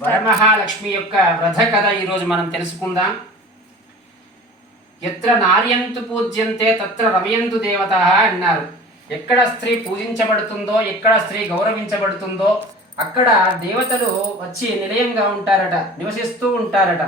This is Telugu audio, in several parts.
వరమహాలక్ష్మి యొక్క వ్రత కథ ఈరోజు మనం తెలుసుకుందాం. ఎత్ర నార్యంతు పూజ్యంతే తత్ర రమయంతు దేవత అన్నారు. ఎక్కడ స్త్రీ పూజించబడుతుందో ఎక్కడ స్త్రీ గౌరవించబడుతుందో అక్కడ దేవతలు వచ్చి నిలయంగా ఉంటారట నివసిస్తూ ఉంటారట.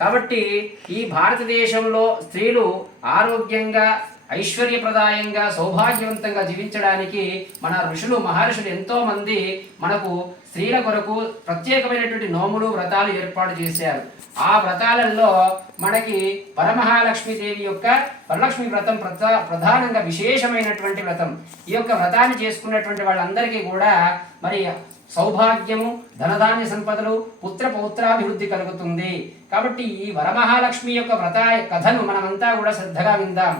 కాబట్టి ఈ భారతదేశంలో స్త్రీలు ఆరోగ్యంగా ఐశ్వర్యప్రదాయంగా సౌభాగ్యవంతంగా జీవించడానికి మన ఋషులు మహర్షులు ఎంతోమంది మనకు స్త్రీల కొరకు ప్రత్యేకమైనటువంటి నోములు వ్రతాలు ఏర్పాటు చేశారు. ఆ వ్రతాలలో మనకి పరమహాలక్ష్మీదేవి యొక్క వరలక్ష్మి వ్రతం ప్రధా ప్రధానంగా విశేషమైనటువంటి వ్రతం. ఈ యొక్క వ్రతాన్ని చేసుకున్నటువంటి వాళ్ళందరికీ కూడా మరి సౌభాగ్యము ధనధాన్య సంపదలు పుత్ర పౌత్రాభివృద్ధి కలుగుతుంది. కాబట్టి ఈ వరమహాలక్ష్మి యొక్క వ్రత కథను మనమంతా కూడా శ్రద్ధగా విందాం.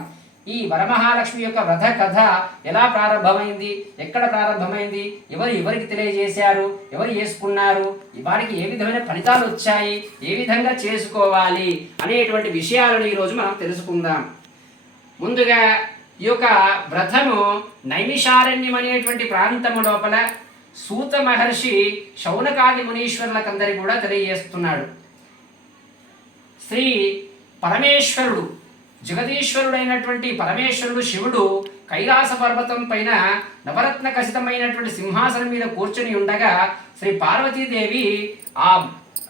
ఈ వరమహాలక్ష్మి యొక్క వ్రత కథ ఎలా ప్రారంభమైంది? ఎక్కడ ప్రారంభమైంది? ఎవరు ఎవరికి తెలియజేశారు? ఎవరు చేసుకున్నారు? వారికి ఏ విధమైన ఫలితాలు వచ్చాయి? ఏ విధంగా చేసుకోవాలి? అనేటువంటి విషయాలను ఈరోజు మనం తెలుసుకుందాం. ముందుగా ఈ యొక్క వ్రతము నైమిషారణ్యం అనేటువంటి ప్రాంతము లోపల సూత మహర్షి శౌనకాది మునీశ్వరులకందరి కూడా తెలియజేస్తున్నాడు. శ్రీ పరమేశ్వరుడు జగదీశ్వరుడైనటువంటి పరమేశ్వరుడు శివుడు కైలాస పర్వతం పైన నవరత్న ఖచ్చితమైనటువంటి సింహాసనం మీద కూర్చొని ఉండగా శ్రీ పార్వతీదేవి ఆ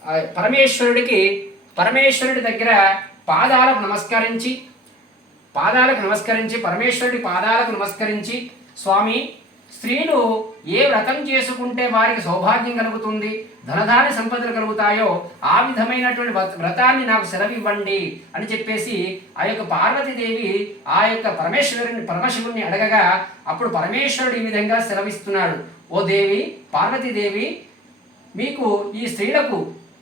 ఆ పరమేశ్వరుడికి పరమేశ్వరుడి దగ్గర పాదాలకు నమస్కరించి పాదాలకు నమస్కరించి పరమేశ్వరుడి పాదాలకు నమస్కరించి స్వామి స్త్రీలు ఏ వ్రతం చేసుకుంటే వారికి సౌభాగ్యం కలుగుతుంది ధనధాని సంపదలు కలుగుతాయో ఆ విధమైనటువంటి వ్రతాన్ని నాకు సెలవివ్వండి అని చెప్పేసి ఆ యొక్క పార్వతీదేవి ఆ యొక్క పరమేశ్వరుని పరమశివుణ్ణి అడగగా అప్పుడు పరమేశ్వరుడు ఈ విధంగా సెలవిస్తున్నాడు. ఓ దేవి పార్వతీదేవి మీకు ఈ స్త్రీలకు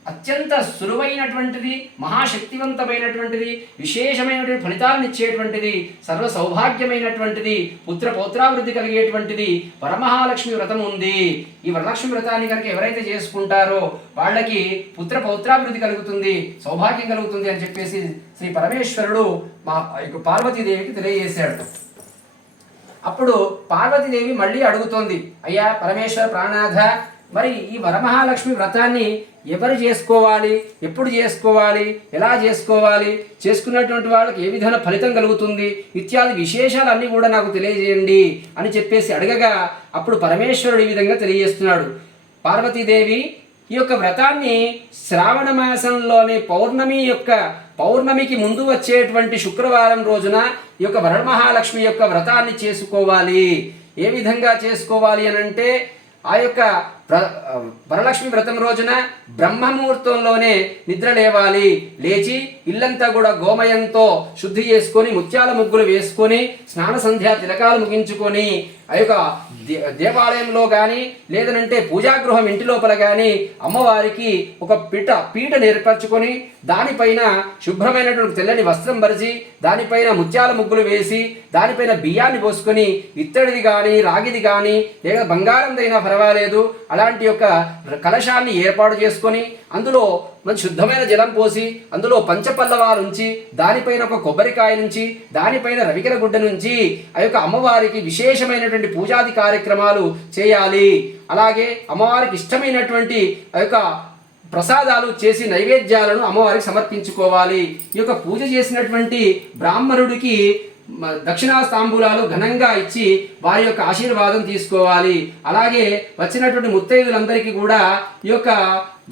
అత్యంత సులువైనటువంటిది మహాశక్తివంతమైనటువంటిది విశేషమైనటువంటి ఫలితాలను ఇచ్చేటువంటిది సర్వ సౌభాగ్యమైనటువంటిది పుత్ర పౌత్రాభివృద్ధి కలిగేటువంటిది వరమహాలక్ష్మి వ్రతం ఉంది. ఈ వరలక్ష్మి వ్రతాన్ని కనుక ఎవరైతే చేసుకుంటారో వాళ్ళకి పుత్ర పౌత్రాభివృద్ధి కలుగుతుంది సౌభాగ్యం కలుగుతుంది అని చెప్పేసి శ్రీ పరమేశ్వరుడు మా యొక్క పార్వతీదేవికి తెలియజేశాడు. అప్పుడు పార్వతీదేవి మళ్ళీ అడుగుతోంది అయ్యా పరమేశ్వర ప్రాణాథ మరి ఈ వరమహాలక్ష్మి వ్రతాన్ని ఎవరు చేసుకోవాలి? ఎప్పుడు చేసుకోవాలి? ఎలా చేసుకోవాలి? చేసుకున్నటువంటి వాళ్ళకి ఏ విధమైన ఫలితం కలుగుతుంది? ఇత్యాది విశేషాలన్నీ కూడా నాకు తెలియజేయండి అని చెప్పేసి అడగగా అప్పుడు పరమేశ్వరుడు ఈ విధంగా తెలియజేస్తున్నాడు. పార్వతీదేవి ఈ యొక్క వ్రతాన్ని శ్రావణ మాసంలోని పౌర్ణమి యొక్క పౌర్ణమికి ముందు వచ్చేటువంటి శుక్రవారం రోజున ఈ యొక్క వరమహాలక్ష్మి యొక్క వ్రతాన్ని చేసుకోవాలి. ఏ విధంగా చేసుకోవాలి అని అంటే ఆ యొక్క వరలక్ష్మి వ్రతం రోజున బ్రహ్మముహూర్తంలోనే నిద్ర లేవాలి. లేచి ఇల్లంతా కూడా గోమయంతో శుద్ధి చేసుకొని ముత్యాల ముగ్గులు వేసుకొని స్నాన సంధ్యా తిలకాలు ముగించుకొని ఆ యొక్క దే- దేవాలయంలో కానీ లేదనంటే పూజాగృహం ఇంటి లోపల కానీ అమ్మవారికి ఒక పీట పీటను ఏర్పరచుకొని దానిపైన శుభ్రమైనటువంటి తెల్లని వస్త్రం పరిచి దానిపైన ముత్యాల ముగ్గులు వేసి దానిపైన బియ్యాన్ని పోసుకొని ఇత్తడిది కానీ రాగిది కానీ లేదా బంగారందైనా పర్వాలేదు. అలాంటి యొక్క కలశాన్ని ఏర్పాటు చేసుకొని అందులో మంచి శుద్ధమైన జలం పోసి అందులో పంచపల్లవాలు ఉంచి దానిపైన ఒక కొబ్బరికాయ నుంచి దానిపైన రవికల గుడ్డ నుంచి ఆ యొక్క అమ్మవారికి విశేషమైనటువంటి పూజాది కార్యక్రమాలు చేయాలి. అలాగే అమ్మవారికి ఇష్టమైనటువంటి ఆ యొక్క ప్రసాదాలు చేసి నైవేద్యాలను అమ్మవారికి సమర్పించుకోవాలి. ఈ యొక్క పూజ చేసినటువంటి బ్రాహ్మణుడికి దక్షిణా తాంబూలాలు ఘనంగా ఇచ్చి వారి యొక్క ఆశీర్వాదం తీసుకోవాలి. అలాగే వచ్చినటువంటి ముత్తైదులందరికీ కూడా ఈ యొక్క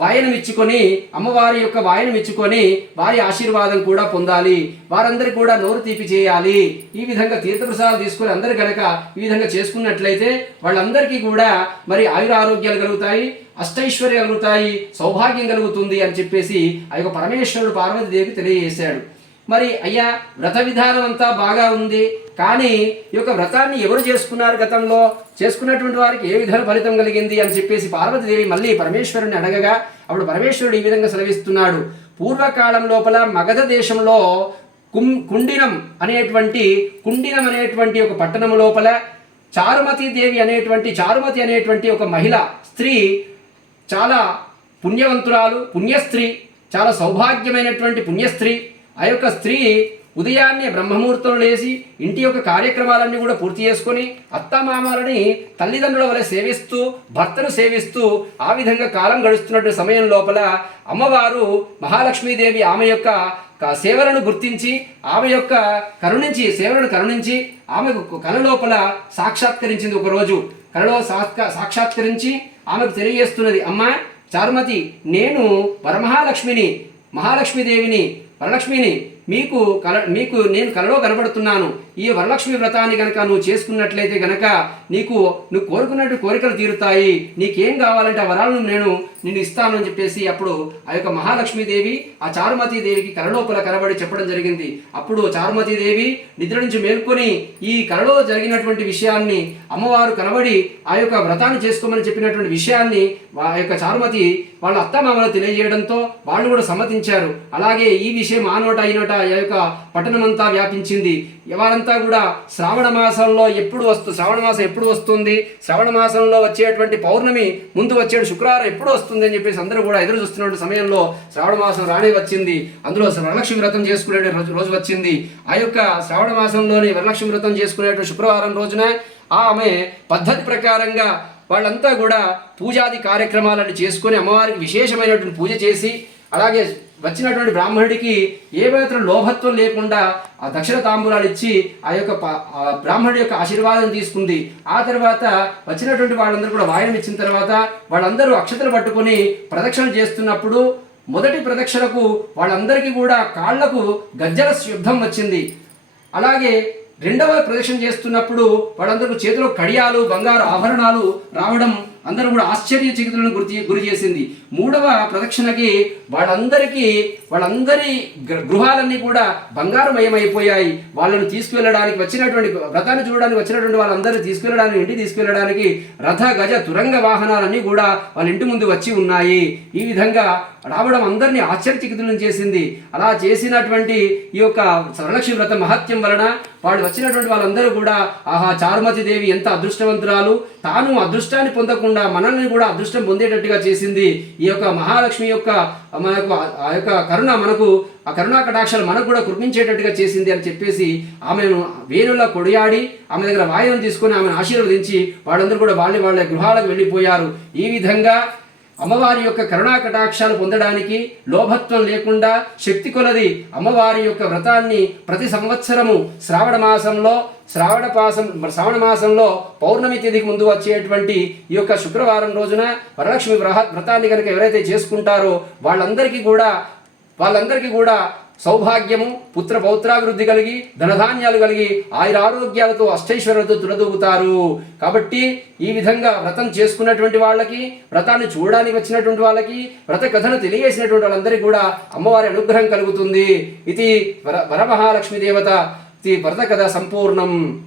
వాయనం ఇచ్చుకొని అమ్మవారి యొక్క వాయనం ఇచ్చుకొని వారి ఆశీర్వాదం కూడా పొందాలి. వారందరూ కూడా నోరు తీపి చేయాలి. ఈ విధంగా తీర్థప్రసాదాలు తీసుకొని అందరు గనక ఈ విధంగా చేసుకున్నట్లయితే వాళ్ళందరికీ కూడా మరి ఆయురారోగ్యాలు కలుగుతాయి అష్టైశ్వర్యాలు కలుగుతాయి సౌభాగ్యం కలుగుతుంది అని చెప్పేసి ఆ యొక్క పరమేశ్వరుడు పార్వతీదేవికి తెలియజేశాడు. మరి అయ్యా వ్రత విధానం అంతా బాగా ఉంది. కానీ ఈ యొక్క వ్రతాన్ని ఎవరు చేసుకున్నారు గతంలో? చేసుకున్నటువంటి వారికి ఏ విధంగా ఫలితం కలిగింది అని చెప్పేసి పార్వతీదేవి మళ్ళీ పరమేశ్వరుని అడగగా అప్పుడు పరమేశ్వరుడు ఈ విధంగా సెలవిస్తున్నాడు. పూర్వకాలం లోపల మగధ దేశంలో కుం కుండినం అనేటువంటి కుండినం అనేటువంటి ఒక పట్టణం లోపల చారుమతి దేవి అనేటువంటి చారుమతి అనేటువంటి ఒక మహిళ స్త్రీ చాలా పుణ్యవంతురాలు పుణ్యస్త్రీ చాలా సౌభాగ్యమైనటువంటి పుణ్యస్త్రీ ఆ యొక్క స్త్రీ ఉదయాన్నే బ్రహ్మముహూర్తంలో లేచి ఇంటి యొక్క కార్యక్రమాలన్నీ కూడా పూర్తి చేసుకొని అత్తమామలని తల్లిదండ్రుల వలె సేవిస్తూ భర్తను సేవిస్తూ ఆ విధంగా కాలం గడుస్తున్నట్టు సమయం లోపల అమ్మవారు మహాలక్ష్మీదేవి ఆమె యొక్క సేవలను గుర్తించి ఆమె యొక్క కరుణించి సేవలను కరుణించి ఆమెకు కళ లోపల సాక్షాత్కరించింది ఒకరోజు కళలో సాక్షా సాక్షాత్కరించి ఆమెకు తెలియజేస్తున్నది అమ్మ చారుమతి నేను వరమహాలక్ష్మిని మహాలక్ష్మీదేవిని వరలక్ష్మిని మీకు కల మీకు నేను కలలో కనబడుతున్నాను. ఈ వరలక్ష్మి వ్రతాన్ని గనక నువ్వు చేసుకున్నట్లయితే గనక నీకు నువ్వు కోరుకున్నట్టు కోరికలు తీరుతాయి. నీకేం కావాలంటే ఆ వరాలను నేను నేను ఇస్తాను అని చెప్పేసి అప్పుడు ఆ యొక్క మహాలక్ష్మీదేవి ఆ చారుమతి దేవికి కలలోపల కనబడి చెప్పడం జరిగింది. అప్పుడు చారుమతి దేవి నిద్ర నుంచి మేల్కొని ఈ కలలో జరిగినటువంటి విషయాన్ని అమ్మవారు కనబడి ఆ యొక్క వ్రతాన్ని చేసుకోమని చెప్పినటువంటి విషయాన్ని ఆ యొక్క చారుమతి వాళ్ళ అత్తమామలు తెలియజేయడంతో వాళ్ళు కూడా సమ్మతించారు. అలాగే ఈ విషయం ఆ నోట ఈ నోట ఆ యొక్క పట్టణమంతా వ్యాపించింది. వారంతా కూడా శ్రావణ మాసంలో ఎప్పుడు వస్తు శ్రావణ మాసం ఎప్పుడు వస్తుంది? శ్రావణ మాసంలో వచ్చేటువంటి పౌర్ణమి ముందు వచ్చేడు శుక్రవారం ఎప్పుడు వస్తుంది అని చెప్పేసి అందరూ కూడా ఎదురు చూస్తున్న సమయంలో శ్రావణ మాసం రానే వచ్చింది. అందులో వరలక్ష్మి వ్రతం చేసుకునే రోజు రోజు వచ్చింది. ఆ యొక్క శ్రావణ మాసంలోని వరలక్ష్మి వ్రతం చేసుకునేటువంటి శుక్రవారం రోజున ఆమె పద్ధతి ప్రకారంగా వాళ్ళంతా కూడా పూజాది కార్యక్రమాలను చేసుకొని అమ్మవారికి విశేషమైనటువంటి పూజ చేసి అలాగే వచ్చినటువంటి బ్రాహ్మణుడికి ఏమాత్రం లోభత్వం లేకుండా ఆ దక్షిణ తాంబూలాలు ఇచ్చి ఆ యొక్క బ్రాహ్మణుడి యొక్క ఆశీర్వాదం తీసుకుంది. ఆ తర్వాత వచ్చినటువంటి వాళ్ళందరూ కూడా వాయనం ఇచ్చిన తర్వాత వాళ్ళందరూ అక్షతలు పట్టుకొని ప్రదక్షిణ చేస్తున్నప్పుడు మొదటి ప్రదక్షిణకు వాళ్ళందరికీ కూడా కాళ్ళకు గజ్జల శుద్ధం వచ్చింది. అలాగే రెండవ ప్రదక్షిణ చేస్తున్నప్పుడు వాళ్ళందరూ చేతిలో కడియాలు బంగారు ఆభరణాలు రావడం అందరూ కూడా ఆశ్చర్యచకితులను గురి గురి చేసింది. మూడవ ప్రదక్షిణకి వాళ్ళందరికీ వాళ్ళందరి గృహాలన్నీ కూడా బంగారుమయమైపోయాయి. వాళ్ళను తీసుకువెళ్ళడానికి వచ్చినటువంటి రథాన్ని చూడడానికి వచ్చినటువంటి వాళ్ళందరూ తీసుకువెళ్ళడానికి ఇంటికి తీసుకువెళ్ళడానికి రథ గజ తురంగ వాహనాలన్నీ కూడా వాళ్ళ ఇంటి ముందు వచ్చి ఉన్నాయి. ఈ విధంగా రావడం అందరినీ ఆశ్చర్యచకితులను చేసింది. అలా చేసినటువంటి ఈ యొక్క వరలక్ష్మి వ్రత మహత్యం వలన వాళ్ళు వచ్చినటువంటి వాళ్ళందరూ కూడా ఆహా చారుమతి దేవి ఎంత అదృష్టవంతురాలు. తాను అదృష్టాన్ని పొందకుండా మనల్ని కూడా అదృష్టం పొందేటట్టుగా చేసింది. ఈ యొక్క మహాలక్ష్మి యొక్క మన ఆ- ఆ యొక్క కరుణ మనకు ఆ కరుణా కటాక్షాలు మనకు కూడా కురిపించేటట్టుగా చేసింది అని చెప్పేసి ఆమెను వేణులా కొడియాడి ఆమె దగ్గర వాయువును తీసుకొని ఆమెను ఆశీర్వదించి వాళ్ళందరూ కూడా వాళ్ళ వాళ్ళ గృహాలకు వెళ్ళిపోయారు. ఈ విధంగా అమ్మవారి యొక్క కరుణా కటాక్షాలు పొందడానికి లోభత్వం లేకుండా శక్తి కొలది అమ్మవారి యొక్క వ్రతాన్ని ప్రతి సంవత్సరము శ్రావణ మాసంలో శ్రావణ పాసం శ్రావణ మాసంలో పౌర్ణమి తిథికి ముందు వచ్చేటువంటి ఈ యొక్క శుక్రవారం రోజున వరలక్ష్మి వ్రహ వ్రతాన్ని కనుక ఎవరైతే చేసుకుంటారో వాళ్ళందరికీ కూడా వాళ్ళందరికీ కూడా సౌభాగ్యము పుత్ర పౌత్రాభివృద్ధి కలిగి ధనధాన్యాలు కలిగి ఆయుర ఆరోగ్యాలతో అష్టైశ్వర్యాలతో తులదూగుతారు. కాబట్టి ఈ విధంగా వ్రతం చేసుకున్నటువంటి వాళ్ళకి వ్రతాన్ని చూడడానికి వచ్చినటువంటి వాళ్ళకి వ్రత కథను తెలియజేసినటువంటి వాళ్ళందరికీ కూడా అమ్మవారి అనుగ్రహం కలుగుతుంది. ఇది వర వరమహాలక్ష్మి దేవత ఇది వ్రత కథ సంపూర్ణం.